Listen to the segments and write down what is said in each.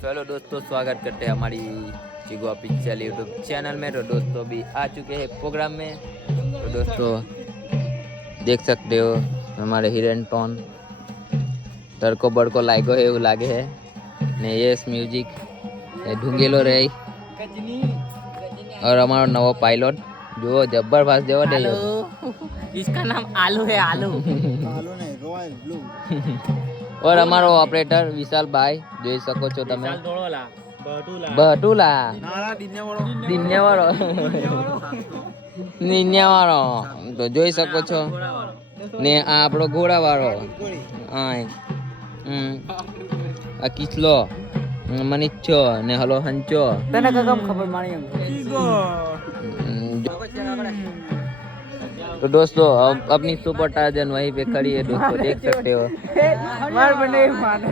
चलो दोस्तों, स्वागत करते हैं हमारी चिगुआ पिक्चर यूट्यूब चैनल में। तो दोस्तों भी आ चुके हैं प्रोग्राम में। तो दोस्तों देख सकते हो हमारे हिरेन टोन तड़को बड़को लाइगो है, वो लागे है ने यस म्यूजिक ढूंढेलो रे और हमारा नवा पायलट जो जब्बर फास्ट देवा दे। इसका नाम आलू है, आलू। आलू नहीं, रॉयल ब्लू। और हमारो ऑपरेटर विशाल भाई જોઈ શકો છો તમે બટુલા નાળા ડીને દિન્યાવાળો નિન્યાવાળો તો જોઈ શકો છો ને આ આપણો ઘોડાવાળો હા આ કિસલો મનિચ્છો ને હલો હંચો તને કમ ખબર મારી એમ तो दोस्तों अब अपनी सुपर टार्जन वहीं पे खड़ी है दोस्तों, देख सकते हो। માર બને માને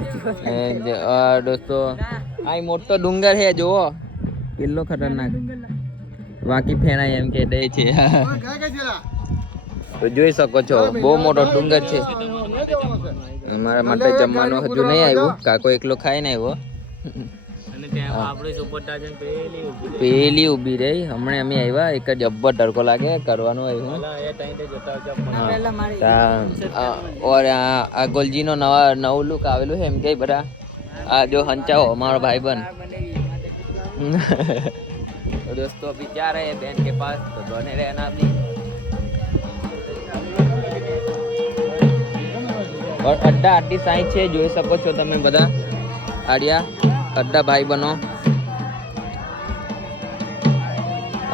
और दोस्तों आई मोटो डूंगर है जो किल्लो खतरनाक बाकी फेराई एम के दे छे तो જોઈ શકો છો બહુ મોટો ડુંગર છે। અમારા માટે જમવાનું હજુ નહીં આવ્યું, કાકો એકલો ખાઈને આવ્યો અને ત્યાં આપણે સુપર ટાર્જન પેલી ઊભી રહી હમણે અમે આવ્યા એક જબ્બર તડકો લાગે કરવાનું આવ્યું એ ટાઈમ તે જતા પહેલા મારી और આ ગોલજીનો નવું લુક આવેલું છે એમ કે બધા આ જો હંચાઓ અમારો ભાઈબંધ। तो दोस्तों अभी जा रहे हैं बहन के पास, तो बने रहना अभी। और अड्डा आटी साई छे જોઈ શકો છો તમે બધા આડિયા અડ્ડા ભાઈ બનો।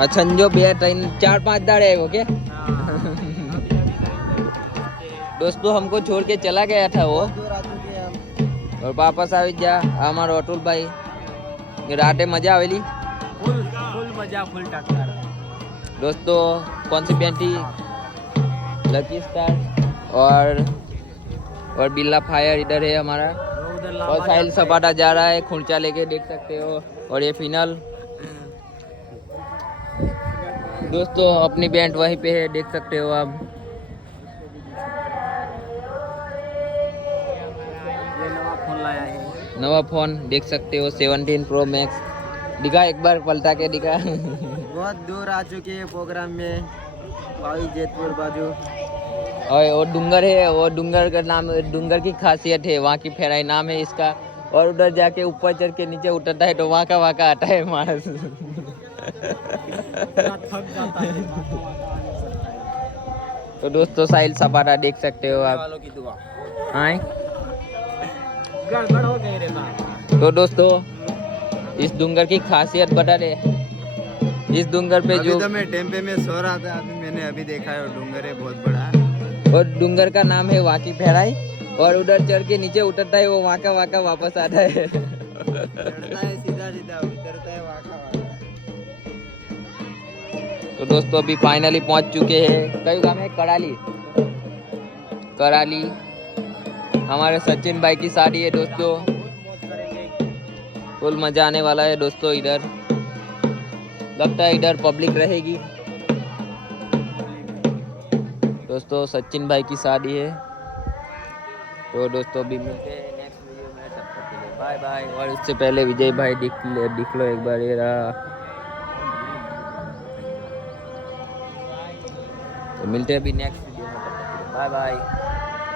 अच्छा जो 2 3 4 5 दाड़े आयो के दोस्तों हमको छोड़ के चला गया था वो और वापस आ जा हमारो अतुल भाई राते मजा आवेली ફૂલ મજા ફૂલ ટક્કર। दोस्तों कौन सी बेंटी लकी स्टार और बिल्ला फायर इधर है हमारा और साहिल सपाटा जा रहा है खुर्चा लेके, देख सकते हो। और ये फिनल दोस्तों अपनी बैंड वहीं पे है, देख सकते हो आप। ये नवा फोन लाया है, नवा फोन देख सकते हो 17 प्रो मैक्स। दिखा एक बार पलटा के दिखा। बहुत दूर आ चुके हैं प्रोग्राम में, पावी जेतपुर बाजू। और वो डूंगर है, वो डूंगर का नाम, डूंगर की खासियत है वहाँ की फेराई नाम है इसका। और उधर जाके ऊपर चढ़ के नीचे उतरता है तो वहाँ का आता है मानस। तो दोस्तों साहिल सपाटा देख सकते हो आप। वालों की दुआ हाँ गड़बड़ हो गई रे बाप। तो दोस्तों इस डूंगर की खासियत बता दे। इस डूंगर पे अभी जो तो मैं टेम्पे में सो रहा था, अभी मैंने अभी देखा है, और डूंगर है बहुत बड़ा। और डूंगर का नाम है वाकी फेराई। और उधर चढ़ के नीचे उतरता है वो वाका वापस आता है। चढ़ता है सीधा सीधा, उतरता है वाका वाका। तो दोस्तों अभी फाइनली पहुंच चुके हैं, कई गांव है कराली हमारे सचिन भाई की शादी है दोस्तों, फुल मजा आने वाला है दोस्तों। इधर लगता है इधर पब्लिक रहेगी दोस्तों, सचिन भाई की शादी है। तो दोस्तों अभी मिलते हैं नेक्स्ट वीडियो में, तब तक के लिए बाय बाय। और उससे पहले विजय भाई दिख लो एक बार, ये रहा। तो मिलते हैं अभी नेक्स्ट वीडियो में, तब तक के लिए बाय बाय।